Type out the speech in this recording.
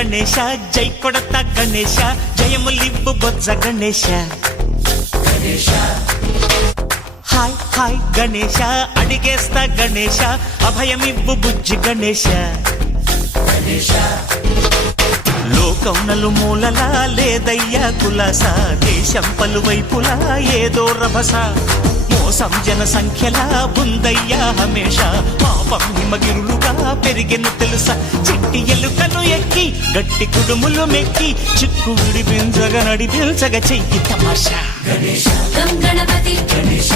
గణేశ జై కొడత గణేశ జయములివ్వు బొజ్జ Ganesha hi hi Ganesha అడిగేస్తా Ganesha అభయమివ్వు బుజ్జి గణేశ లోకం నలుమూలలా లేదయ్యా కులాస దేశం పలువైపులా ఏదో రభస మోసం జన సంఖ్యలా ఉందయ్యా హమేష పాపం హిమగిరులుగా పెరిగెను తెలుసా చిట్టి ఎలుకలు ఎక్కి గట్టి కుడుములు మెక్కి చిక్కు విడిపించగా నడిపించగా చెయ్యి తమాషా గణేశ గణపతి గణేశ